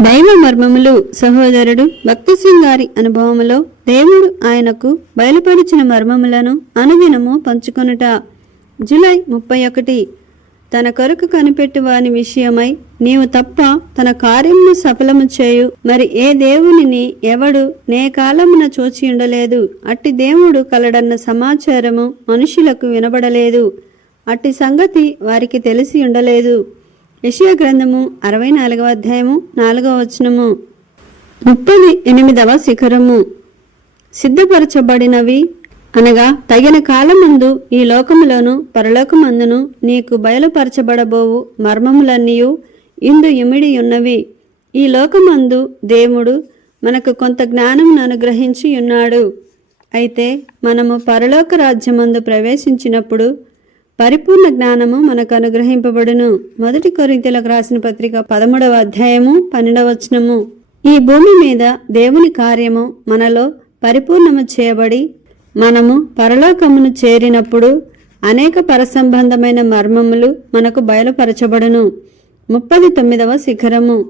దైవ మర్మములు సహోదరుడు భక్తి గారి అనుభవములో దేవుడు ఆయనకు బయలుపరిచిన మర్మములను అనుదినము పంచుకొనుట. జులై ముప్పై ఒకటి. తన కొరకు కనిపెట్టు వాని విషయమై నీవు తప్ప తన కార్యమును సఫలము చేయు. మరి ఏ దేవునిని ఎవడు నే కాలమున చూచి ఉండలేదు. అట్టి దేవుడు కలడన్న సమాచారము మనుషులకు వినబడలేదు. అట్టి సంగతి వారికి తెలిసి ఉండలేదు. యెషయా గ్రంథము అరవై నాలుగవ అధ్యాయము నాలుగవ వచనము. ముప్పది ఎనిమిదవ శిఖరము. సిద్ధపరచబడినవి అనగా తగిన కాలమందు ఈ లోకములోను పరలోకమందును నీకు బయలుపరచబడబోవు మర్మములన్నీయు ఇందు ఇమిడి ఉన్నవి ఈ లోకమందు దేవుడు మనకు కొంత జ్ఞానమును అనుగ్రహించి ఉన్నాడు అయితే మనము పరలోక రాజ్యమందు ప్రవేశించినప్పుడు పరిపూర్ణ జ్ఞానము మనకు అనుగ్రహింపబడును. మొదటి కొరింతలకు రాసిన పత్రిక పదమూడవ అధ్యాయము పన్నెండవ వచనము. ఈ భూమి మీద దేవుని కార్యము మనలో పరిపూర్ణము చేయబడి మనము పరలోకమును చేరినప్పుడు అనేక పరసంబంధమైన మర్మములు మనకు బయలుపరచబడును. ముప్పది తొమ్మిదవ శిఖరము.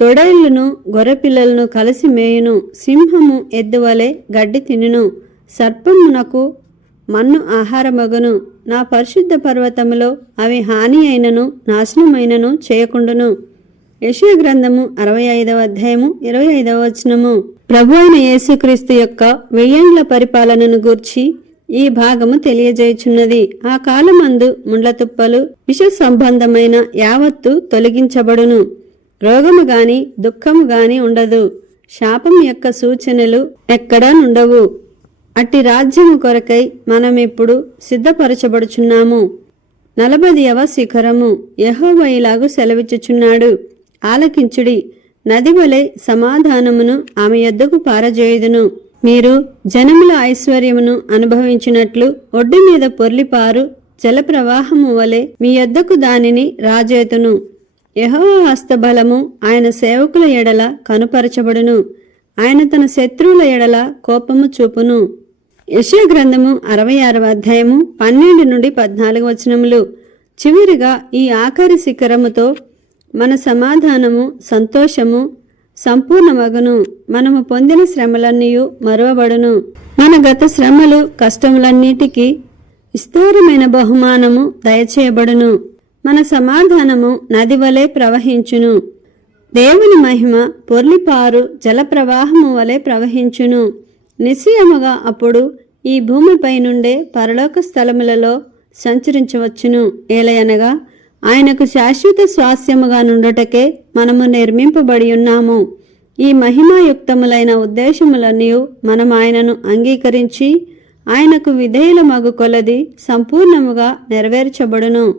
తొడైళ్ళను గొర్రెపిల్లలను కలిసి మేయును. సింహము ఎద్దువలే గడ్డి తినును. సర్పమునకు మన్ను ఆహారమగును. నా పరిశుద్ధ పర్వతములో అవి హాని అయినను నాశనమైనను చేయకుండును. యెషయా గ్రంథము అరవై ఐదవ అధ్యాయము ఇరవై ఐదవ వచనము. ప్రభు అయిన యేసుక్రీస్తు యొక్క వెయ్యేండ్ల పరిపాలనను గూర్చి ఈ భాగము తెలియజేయుచున్నది. ఆ కాలమందు ముండ్లతుప్పలు విష సంబంధమైన యావత్తు తొలగించబడును. రోగము గాని దుఃఖము గాని ఉండదు. శాపం యొక్క సూచనలు ఎక్కడా నుండవు. అట్టి రాజ్యము కొరకై మనం ఇప్పుడు సిద్ధపరచబడుచున్నాము. నలభదియవ శిఖరము యహోవయిలాగు సెలవిచ్చుచున్నాడు. ఆలకించుడి నది వలె సమాధానమును ఆమె యొద్దకు పారజేయుదును. మీరు జనముల ఐశ్వర్యమును అనుభవించినట్లు ఒడ్డు మీద పొర్లిపారు జల ప్రవాహము వలె మీ యొద్దకు దానిని రాజేతును. యెహోవా హస్తబలము ఆయన సేవకుల ఎడల కనుపరచబడును. ఆయన తన శత్రువుల ఎడల కోపము చూపును. యశో గ్రంథము అరవై ఆరవ అధ్యాయము పన్నెండు నుండి పద్నాలుగు వచనములు. చివరిగా ఈ ఆఖరి శిఖరముతో మన సమాధానము సంతోషము సంపూర్ణమగును. మనము పొందిన శ్రమలన్నీ మరువబడును. మన గత శ్రమలు కష్టములన్నిటికీ విస్తారమైన బహుమానము దయచేయబడును. మన సమాధానము నది వలె ప్రవహించును. దేవుని మహిమ పొర్లిపారు జల ప్రవాహము వలె ప్రవహించును. నిశ్చయముగా అప్పుడు ఈ భూమిపై నుండే పరలోక స్థలములలో సంచరించవచ్చును. ఏలయనగా ఆయనకు శాశ్వత స్వాస్యముగా నుండుటకే మనము నిర్మింపబడి ఉన్నాము. ఈ మహిమాయుక్తములైన ఉద్దేశములన్నీ మనం ఆయనను అంగీకరించి ఆయనకు విధేయుల మగు కొలది సంపూర్ణముగా నెరవేర్చబడును.